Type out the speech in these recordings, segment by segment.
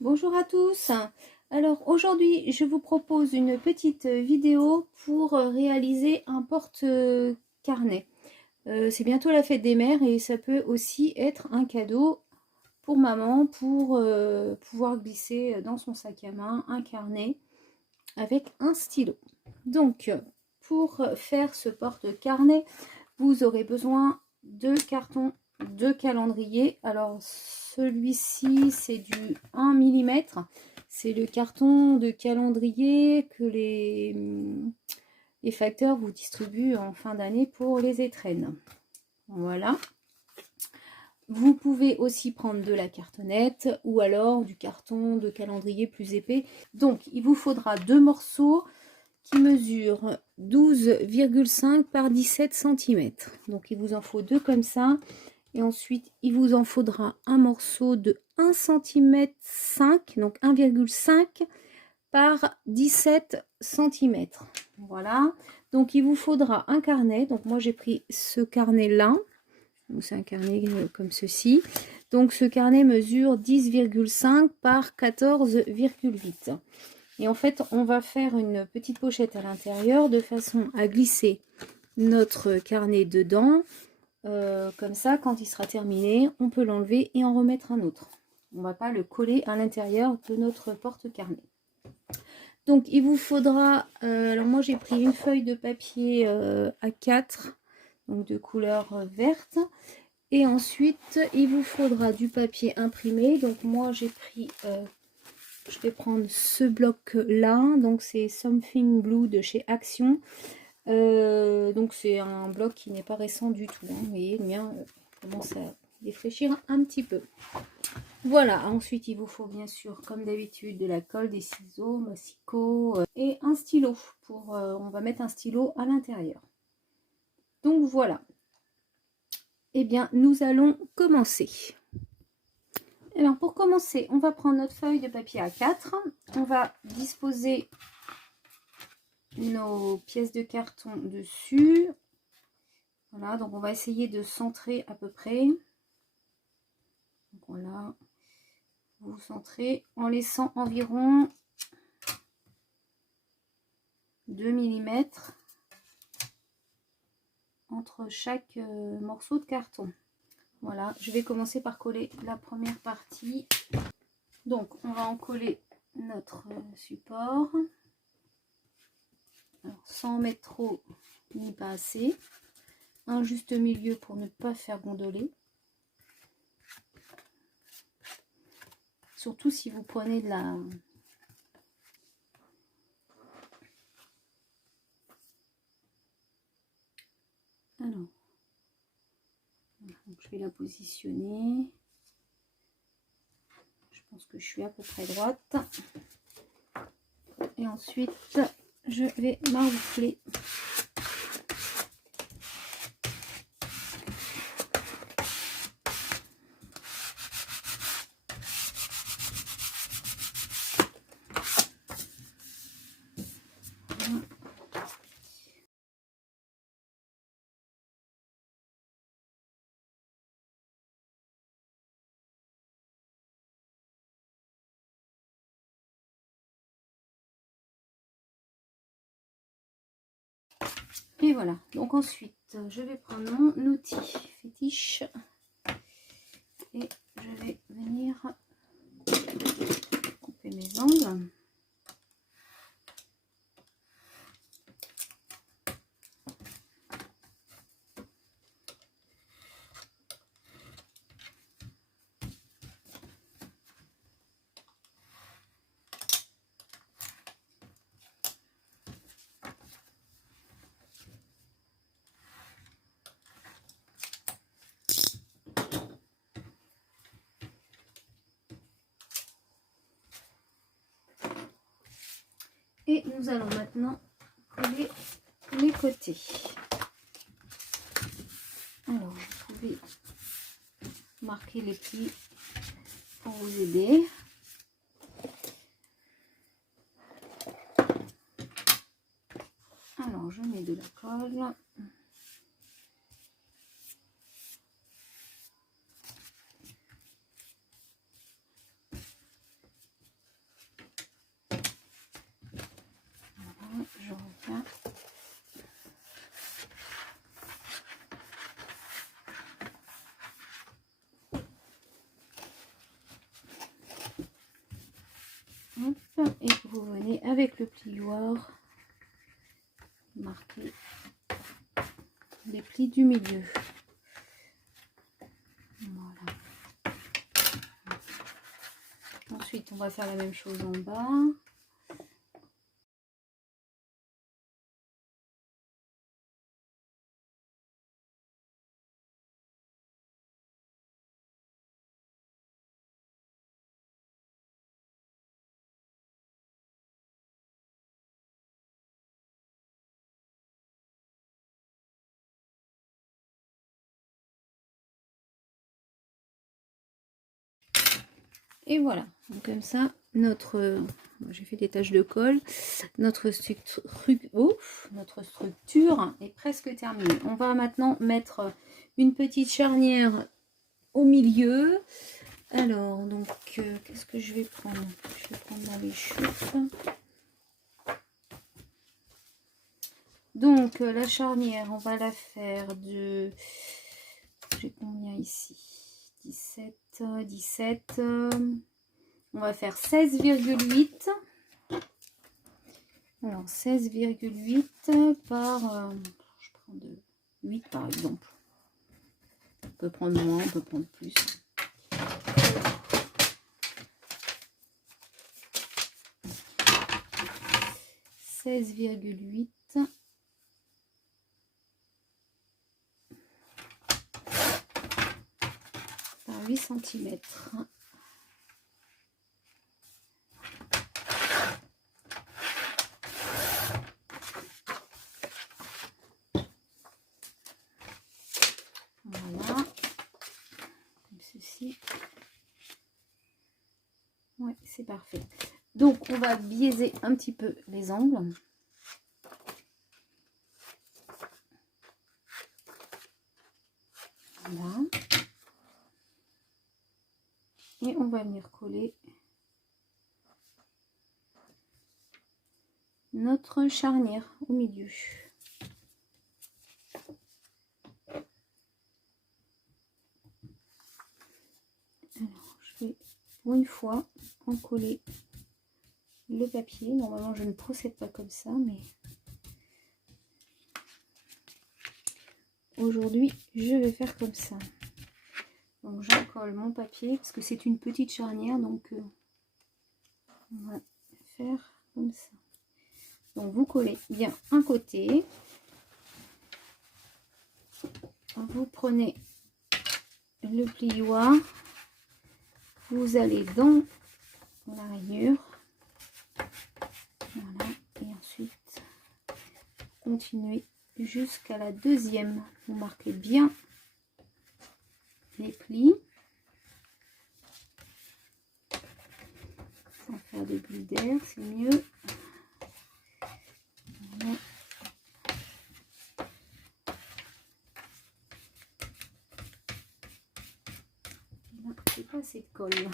Bonjour à tous. Alors aujourd'hui, je vous propose une petite vidéo pour réaliser un porte-carnet. C'est bientôt la fête des mères et ça peut aussi être un cadeau pour maman pour pouvoir glisser dans son sac à main un carnet avec un stylo. Donc, pour faire ce porte-carnet, vous aurez besoin de cartons de calendrier. Alors, celui-ci, c'est du 1 mm. C'est le carton de calendrier que les facteurs vous distribuent en fin d'année pour les étrennes. Voilà. Vous pouvez aussi prendre de la cartonnette ou alors du carton de calendrier plus épais. Donc, il vous faudra deux morceaux qui mesurent 12,5 par 17 cm. Donc, il vous en faut deux comme ça. Et ensuite, il vous en faudra un morceau de 1 cm 5, donc 1,5 par 17 cm. Voilà. Donc, il vous faudra un carnet. Donc, moi, j'ai pris ce carnet-là. C'est un carnet comme ceci. Donc, ce carnet mesure 10,5 par 14,8. Et en fait, on va faire une petite pochette à l'intérieur de façon à glisser notre carnet dedans. Comme ça, quand il sera terminé, on peut l'enlever et en remettre un autre. On ne va pas le coller à l'intérieur de notre porte-carnet. Donc, il vous faudra... alors, moi, j'ai pris une feuille de papier A4, donc de couleur verte. Et ensuite, il vous faudra du papier imprimé. Donc, moi, j'ai pris... je vais prendre ce bloc-là. Donc, c'est Something Blue de chez Action. Donc c'est un bloc qui n'est pas récent du tout, hein. Vous voyez, le mien commence à défraîchir un petit peu. Voilà, ensuite il vous faut bien sûr comme d'habitude de la colle, des ciseaux, massicot et un stylo. On va mettre un stylo à l'intérieur. Donc voilà. Eh bien, nous allons commencer. Alors pour commencer, on va prendre notre feuille de papier A4. On va disposer nos pièces de carton dessus. Voilà, donc on va essayer de centrer à peu près. Donc voilà, vous centrez en laissant environ 2 mm entre chaque morceau de carton. Voilà, je vais commencer par coller la première partie. Donc on va en coller notre support. Alors, sans mettre trop ni pas assez. Un juste milieu pour ne pas faire gondoler. Surtout si vous prenez de la... Alors, donc je vais la positionner. Je pense que je suis à peu près droite. Et ensuite, je vais m'enfler. Et voilà, donc ensuite je vais prendre mon outil fétiche et je vais venir couper mes angles. Et nous allons maintenant coller les côtés. Alors, vous pouvez marquer les plis pour vous aider. Alors, je mets de la colle. Et vous venez avec le plioir marquer les plis du milieu. Voilà. Ensuite, on va faire la même chose en bas. Et voilà, donc comme ça, notre, j'ai fait des taches de colle, notre structure est presque terminée. On va maintenant mettre une petite charnière au milieu. Alors, donc, qu'est-ce que je vais prendre? Je vais prendre dans les chutes. Donc, la charnière, on va la faire de... J'ai combien ici? 17. On va faire 16,8. Alors, 16,8 par... je prends de 8 par exemple. On peut prendre moins, on peut prendre plus. 16,8 par 8 cm. Voilà, comme ceci. Ouais, c'est parfait. Donc, on va biaiser un petit peu les angles. Voilà. Et on va venir coller notre charnière au milieu. Alors, je vais pour une fois en coller le papier. Normalement, je ne procède pas comme ça, mais aujourd'hui, je vais faire comme ça. Donc, j'encolle mon papier parce que c'est une petite charnière, donc on va faire comme ça. Donc, vous collez bien un côté. Vous prenez le plioir. Vous allez dans la rainure. Voilà. Et ensuite, continuez jusqu'à la deuxième. Vous marquez bien les plis. Sans faire de bulles d'air, c'est mieux. Voilà. Là, c'est pas assez de colle.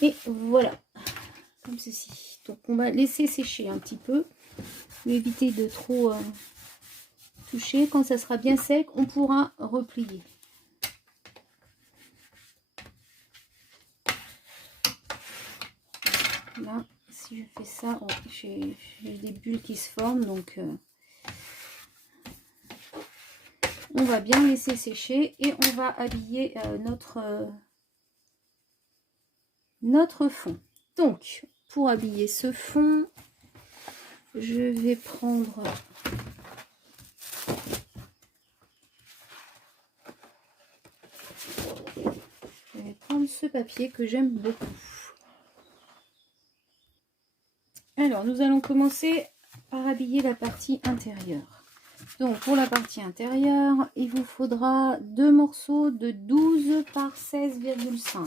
Et voilà, comme ceci. Donc on va laisser sécher un petit peu, éviter de trop toucher. Quand ça sera bien sec, on pourra replier. Là, si je fais ça, oh, j'ai des bulles qui se forment, donc on va bien laisser sécher et on va habiller notre fond. Donc, pour habiller ce fond, je vais prendre ce papier que j'aime beaucoup. Alors, nous allons commencer par habiller la partie intérieure. Donc, pour la partie intérieure, il vous faudra 2 morceaux de 12 par 16,5.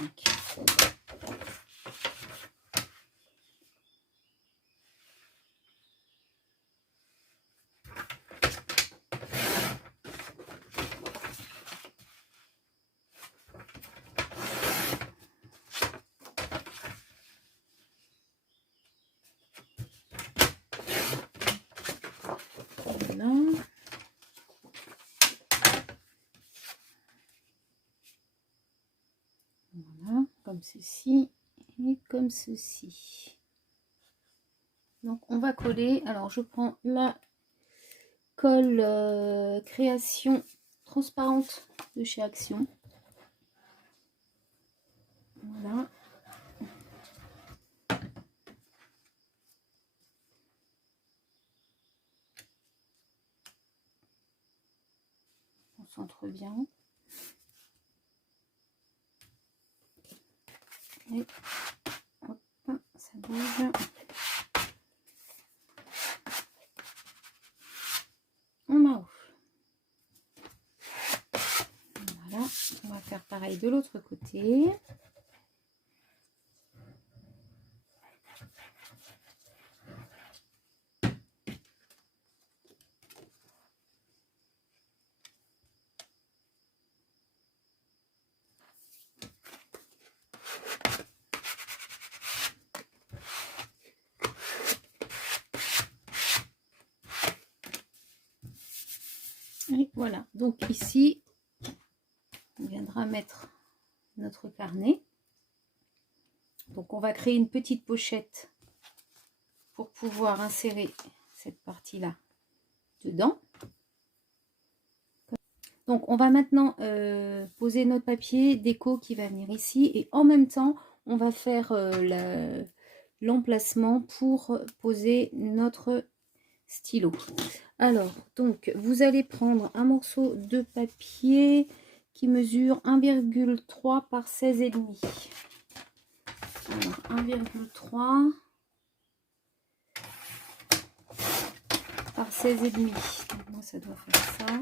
Voilà, comme ceci et comme ceci. Donc on va coller. Alors je prends la colle création transparente de chez Action. Voilà. On centre bien. Et hop, ça bouge. On enroule. Voilà, on va faire pareil de l'autre côté. Et voilà, donc ici, on viendra mettre notre carnet. Donc on va créer une petite pochette pour pouvoir insérer cette partie-là dedans. Donc on va maintenant poser notre papier déco qui va venir ici et en même temps on va faire l'emplacement pour poser notre stylo. Alors donc vous allez prendre un morceau de papier qui mesure 1,3 par 16,5. Alors 1,3 par 16,5. Moi ça doit faire ça.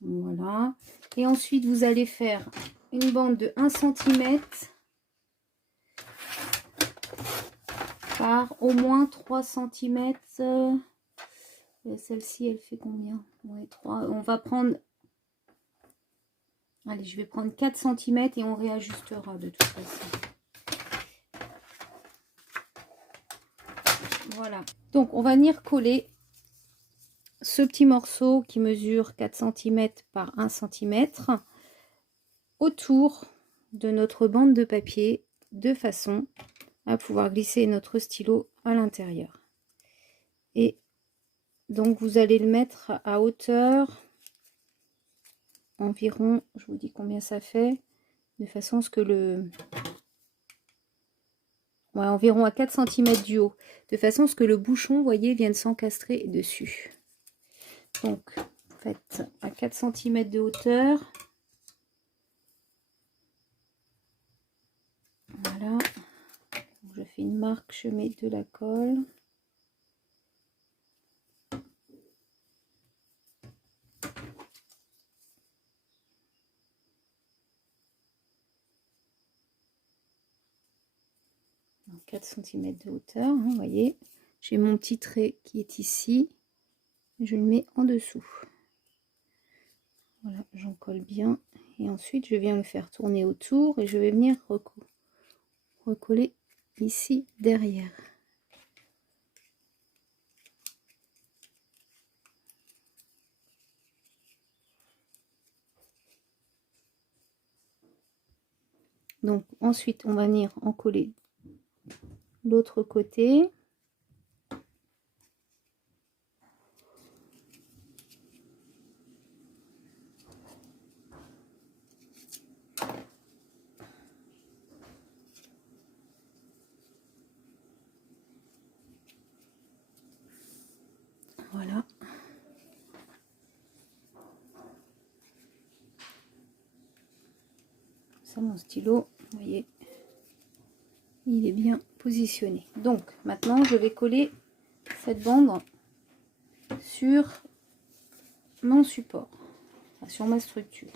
Voilà. Et ensuite, vous allez faire une bande de 1 cm par au moins 3 cm. Celle-ci, elle fait combien? Ouais, 3. On va prendre... Allez, je vais prendre 4 cm et on réajustera de toute façon. Voilà. Donc, on va venir coller ce petit morceau qui mesure 4 cm par 1 cm autour de notre bande de papier de façon à pouvoir glisser notre stylo à l'intérieur. Et donc vous allez le mettre à hauteur environ, je vous dis combien ça fait, de façon à ce que environ à 4 cm du haut, de façon à ce que le bouchon, vous voyez, vienne s'encastrer dessus. Donc vous faites à 4 cm de hauteur. Voilà. Donc, je fais une marque, je mets de la colle. Donc, 4 cm de hauteur, hein, vous voyez. J'ai mon petit trait qui est ici. Je le mets en dessous. Voilà, j'en colle bien. Et ensuite, je viens le faire tourner autour et je vais venir recoller ici derrière. Donc ensuite, on va venir en coller l'autre côté. Voilà. Ça, mon stylo, vous voyez, il est bien positionné. Donc maintenant, je vais coller cette bande sur mon support, enfin, sur ma structure.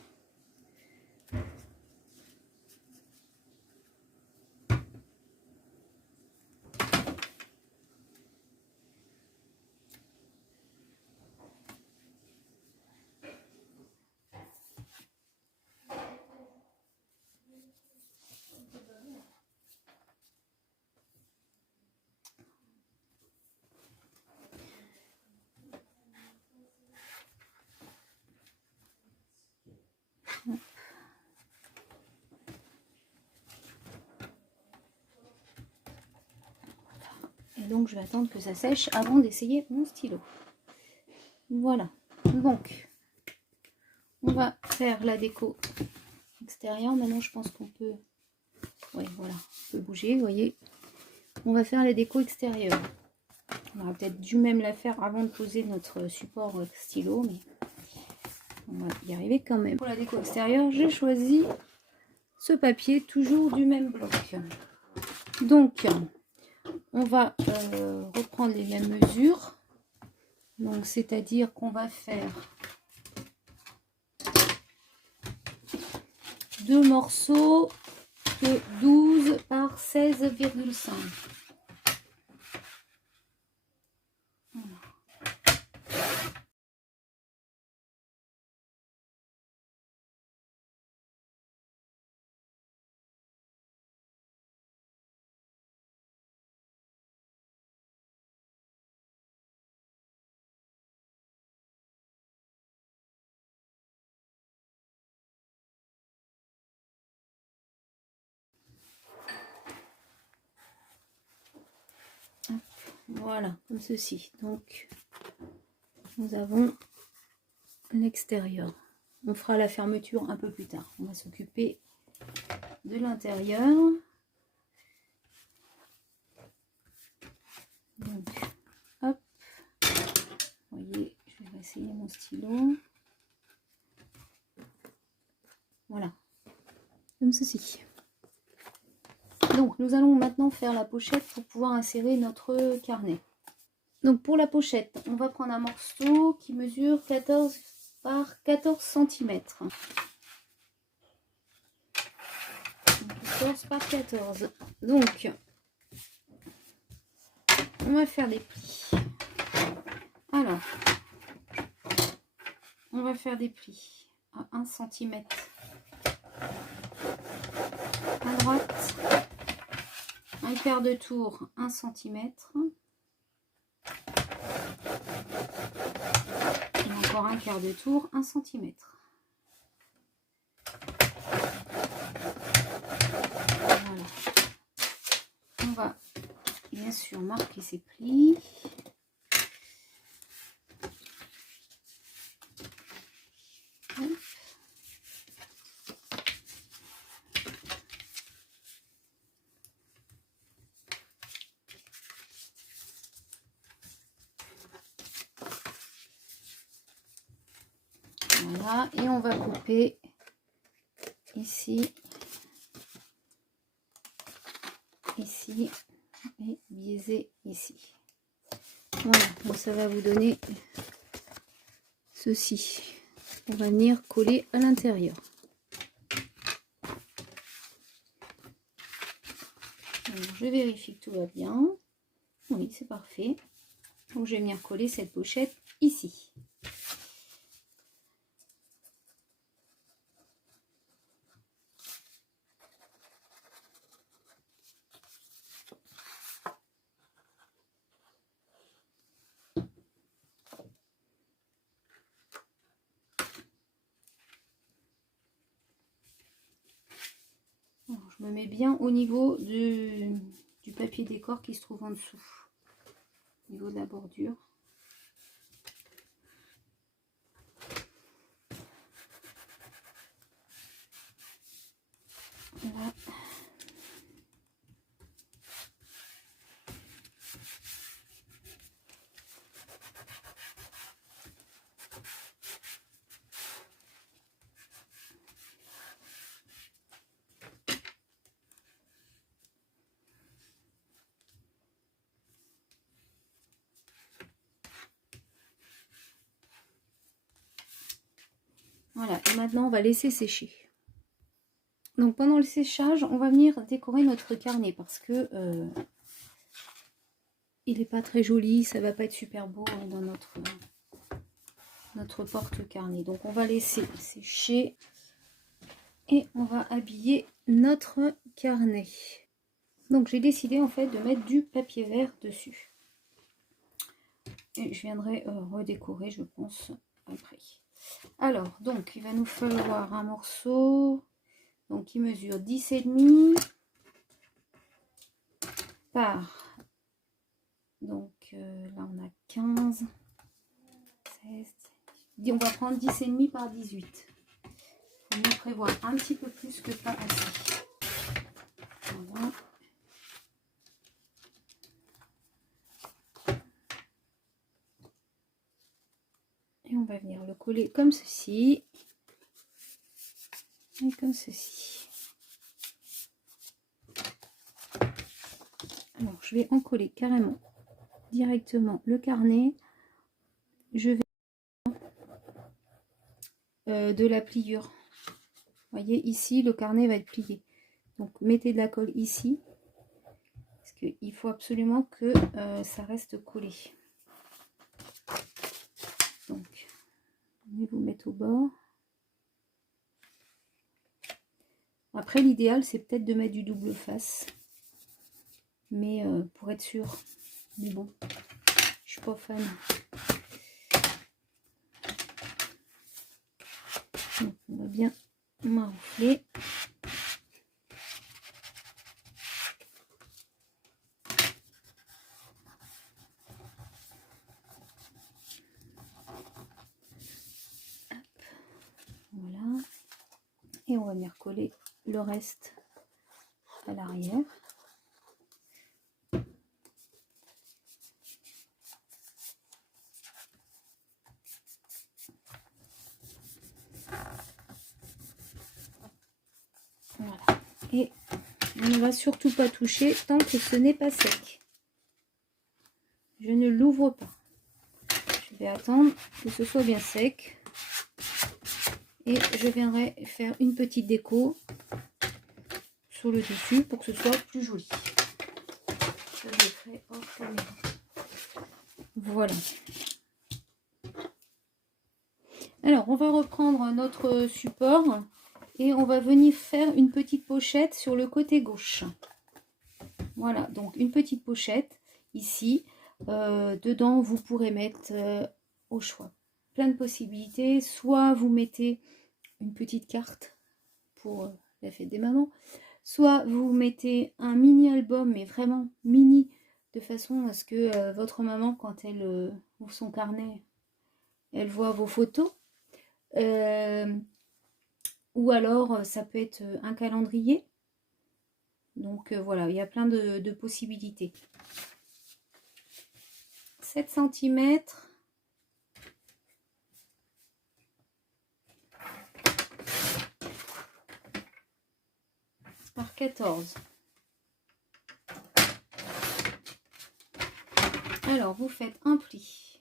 Et donc je vais attendre que ça sèche avant d'essayer mon stylo. Voilà, donc on va faire la déco extérieure. Maintenant je pense qu'on peut, ouais voilà, on peut bouger, vous voyez. On va faire la déco extérieure. On aurait peut-être dû même la faire avant de poser notre support stylo, mais on va y arriver quand même. Pour la déco extérieure, j'ai choisi ce papier, toujours du même bloc. Donc on va reprendre les mêmes mesures. Donc c'est-à-dire qu'on va faire 2 morceaux de 12 par 16,5. Voilà, comme ceci. Donc, nous avons l'extérieur. On fera la fermeture un peu plus tard. On va s'occuper de l'intérieur. Donc, hop. Vous voyez, je vais essayer mon stylo. Voilà, comme ceci. Donc, nous allons maintenant faire la pochette pour pouvoir insérer notre carnet. Donc, pour la pochette, on va prendre un morceau qui mesure 14 par 14 cm. 14 par 14. Donc, on va faire des plis. Alors, on va faire des plis à 1 cm à droite, un quart de tour 1 cm et encore un quart de tour 1 cm. Voilà. On va bien sûr marquer ces plis. Voilà, et on va couper ici, ici et biaiser ici. Voilà, donc ça va vous donner ceci. On va venir coller à l'intérieur. Je vérifie que tout va bien. Oui, c'est parfait. Donc je vais venir coller cette pochette ici. Alors, je me mets bien au niveau du papier décor qui se trouve en dessous, au niveau de la bordure. Voilà. Voilà, et maintenant on va laisser sécher. Donc pendant le séchage, on va venir décorer notre carnet parce que il n'est pas très joli, ça va pas être super beau dans notre porte-carnet. Donc on va laisser sécher et on va habiller notre carnet. Donc j'ai décidé en fait de mettre du papier vert dessus. Et je viendrai redécorer, je pense, après. Alors, donc, il va nous falloir un morceau donc, qui mesure 10,5 par Donc là on a 15, 16, on va prendre 10,5 par 18. Il faut mieux prévoir un petit peu plus que pas assez. Voilà. Et on va venir le coller comme ceci. Et comme ceci. Alors je vais en coller carrément directement le carnet. Je vais de la pliure. Vous voyez ici le carnet va être plié. Donc mettez de la colle ici. Parce qu'il faut absolument que ça reste collé. Donc venez vous mettre au bord. Après l'idéal c'est peut-être de mettre du double face. Mais pour être sûr. Mais bon, je suis pas fan. Donc, on va bien maroufler. Voilà. Et on va venir coller le reste à l'arrière. Voilà. Et on ne va surtout pas toucher tant que ce n'est pas sec. Je ne l'ouvre pas. Je vais attendre que ce soit bien sec. Et je viendrai faire une petite déco sur le dessus pour que ce soit plus joli. Je le ferai hors caméra. Voilà. Alors, on va reprendre notre support et on va venir faire une petite pochette sur le côté gauche. Voilà, donc une petite pochette ici. Dedans, vous pourrez mettre au choix plein de possibilités. Soit vous mettez une petite carte pour la fête des mamans, soit vous mettez un mini album, mais vraiment mini, de façon à ce que votre maman, quand elle ouvre son carnet, elle voit vos photos. Ou alors ça peut être un calendrier. Donc voilà, il y a plein de possibilités. 7 cm par 14. Alors vous faites un pli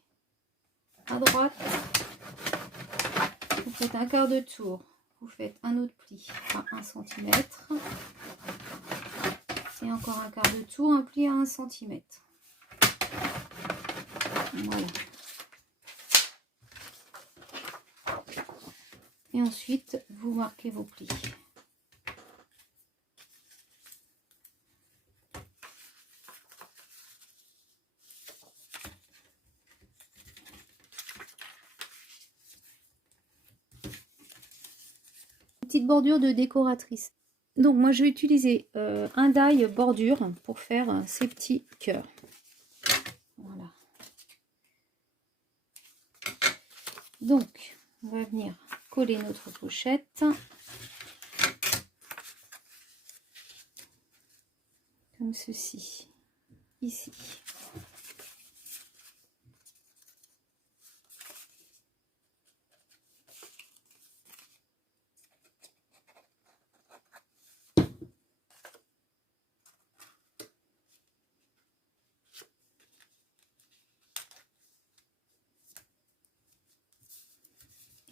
à droite, vous faites un quart de tour, vous faites un autre pli à 1 cm et encore un quart de tour, un pli à 1 cm. Voilà. Et ensuite vous marquez vos plis. Petite bordure de décoratrice. Donc moi je vais utiliser un die bordure pour faire ces petits cœurs. Voilà. Donc on va venir coller notre pochette comme ceci ici.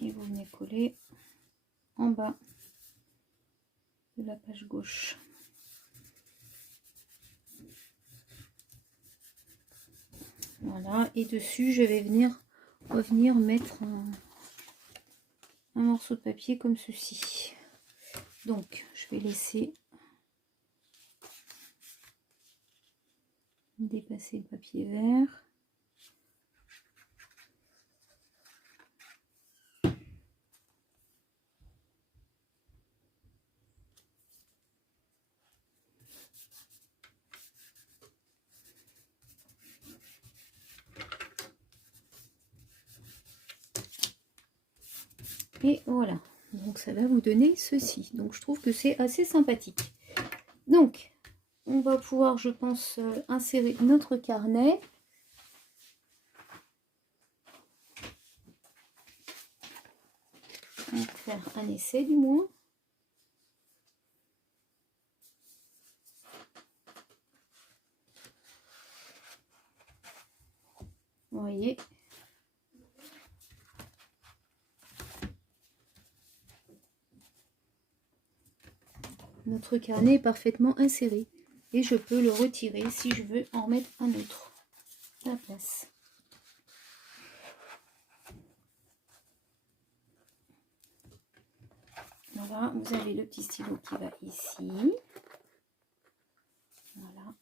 Et vous venez coller en bas de la page gauche. Voilà, et dessus je vais revenir mettre un morceau de papier comme ceci. Donc je vais laisser dépasser le papier vert. Et voilà, donc ça va vous donner ceci. Donc je trouve que c'est assez sympathique. Donc on va pouvoir, je pense, insérer notre carnet. On va faire un essai du moins. Vous voyez. Notre carnet est parfaitement inséré. Et je peux le retirer si je veux en mettre un autre à la place. Voilà, vous avez le petit stylo qui va ici. Voilà,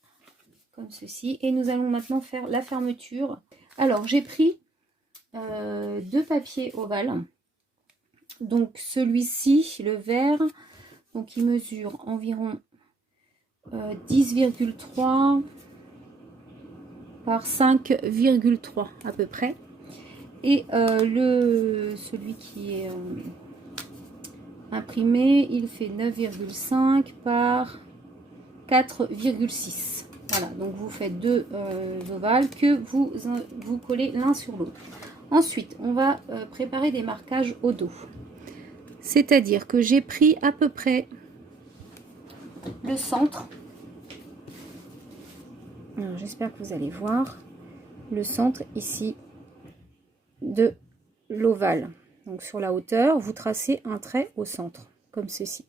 comme ceci. Et nous allons maintenant faire la fermeture. Alors, j'ai pris deux papiers ovales. Donc, celui-ci, le vert, donc il mesure environ 10,3 par 5,3 à peu près. Et celui qui est imprimé, il fait 9,5 par 4,6. Voilà, donc vous faites deux ovales que vous collez l'un sur l'autre. Ensuite, on va préparer des marquages au dos. C'est-à-dire que j'ai pris à peu près le centre. J'espère que vous allez voir le centre ici de l'ovale. Donc sur la hauteur, vous tracez un trait au centre, comme ceci.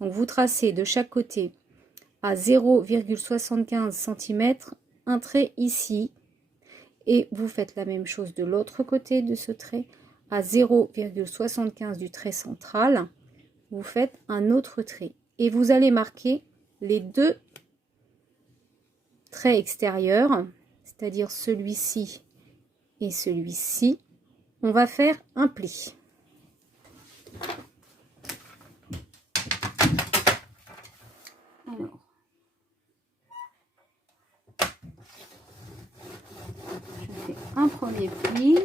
Donc vous tracez de chaque côté à 0,75 cm un trait ici. Et vous faites la même chose de l'autre côté de ce trait. À 0,75 du trait central, vous faites un autre trait. Et vous allez marquer les deux traits extérieurs, c'est-à-dire celui-ci et celui-ci. On va faire un pli. Alors, je fais un premier pli.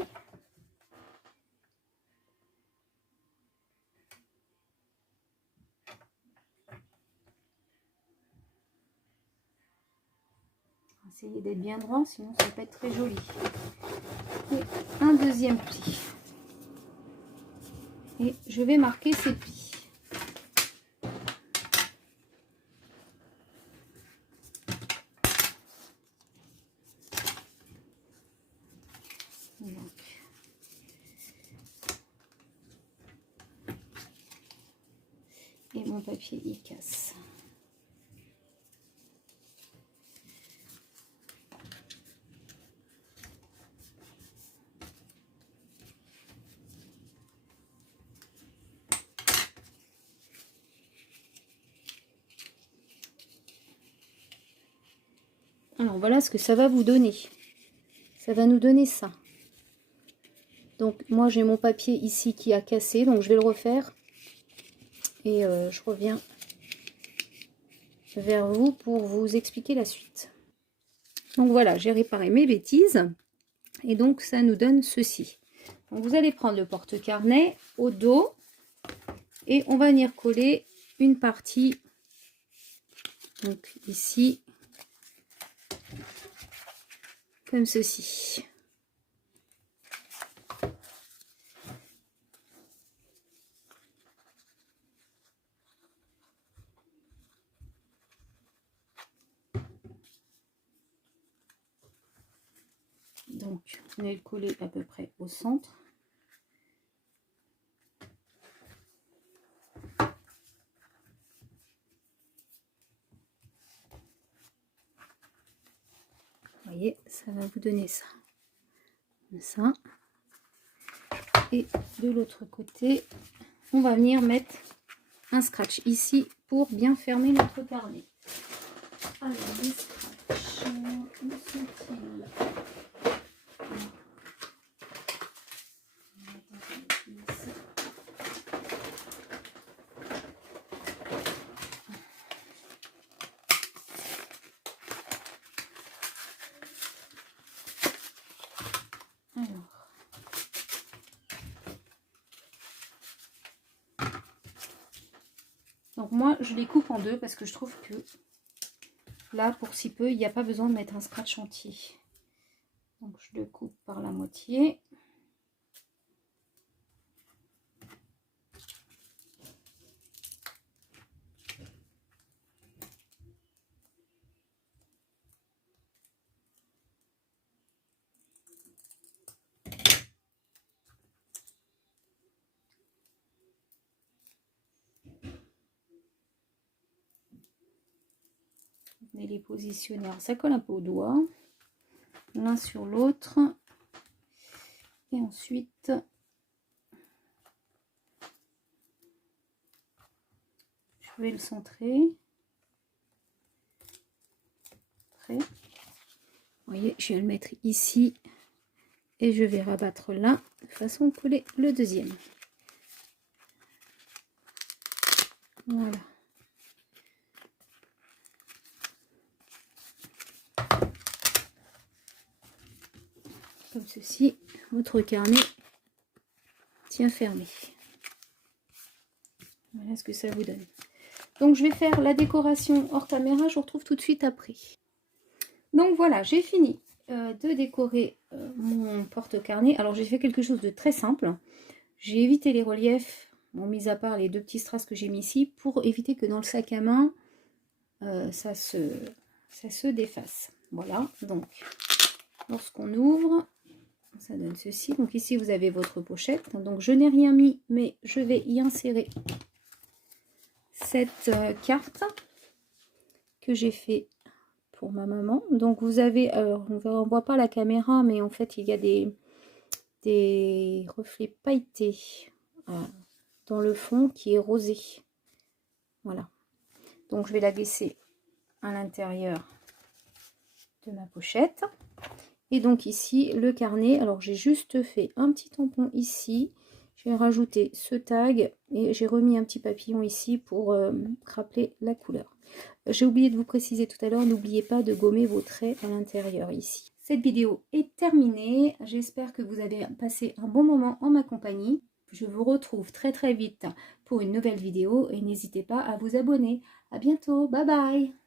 Essayez d'être bien droit, sinon ça va pas être très joli. Et un deuxième pli. Et je vais marquer ces plis. Donc, et mon papier il casse. Alors voilà ce que ça va vous donner. Ça va nous donner ça. Donc moi j'ai mon papier ici qui a cassé, donc je vais le refaire. Et je reviens vers vous pour vous expliquer la suite. Donc voilà, j'ai réparé mes bêtises. Et donc ça nous donne ceci. Donc vous allez prendre le porte-carnet au dos. Et on va venir coller une partie. Donc ici. Comme ceci. Donc, on va le coller à peu près au centre. Vous voyez, ça va vous donner ça. Comme ça. Et de l'autre côté, on va venir mettre un scratch ici pour bien fermer notre carnet. Alors, les scratchs, où sont-ils? Alors, Donc moi, je les coupe en deux parce que je trouve que là, pour si peu, il n'y a pas besoin de mettre un scratch entier. Donc je le coupe par la moitié. Et les positionner. Alors, ça colle un peu au doigt, l'un sur l'autre. Et ensuite, je vais le centrer. Vous voyez, je vais le mettre ici et je vais rabattre là de façon à coller le deuxième. Voilà. Comme ceci, votre carnet tient fermé. Voilà ce que ça vous donne. Donc je vais faire la décoration hors caméra, je vous retrouve tout de suite après. Donc voilà, j'ai fini de décorer mon porte-carnet. Alors j'ai fait quelque chose de très simple. J'ai évité les reliefs, bon, mis à part les deux petits strass que j'ai mis ici, pour éviter que dans le sac à main, ça se déface. Voilà, donc lorsqu'on ouvre, ça donne ceci. Donc ici vous avez votre pochette. Donc je n'ai rien mis, mais je vais y insérer cette carte que j'ai fait pour ma maman. Donc vous avez, alors on ne voit pas la caméra, mais en fait il y a des reflets pailletés dans le fond qui est rosé. Voilà. Donc je vais la glisser à l'intérieur de ma pochette. Et donc ici le carnet, alors j'ai juste fait un petit tampon ici, j'ai rajouté ce tag et j'ai remis un petit papillon ici pour rappeler la couleur. J'ai oublié de vous préciser tout à l'heure, n'oubliez pas de gommer vos traits à l'intérieur ici. Cette vidéo est terminée, j'espère que vous avez passé un bon moment en ma compagnie. Je vous retrouve très vite pour une nouvelle vidéo et n'hésitez pas à vous abonner. À bientôt, bye bye.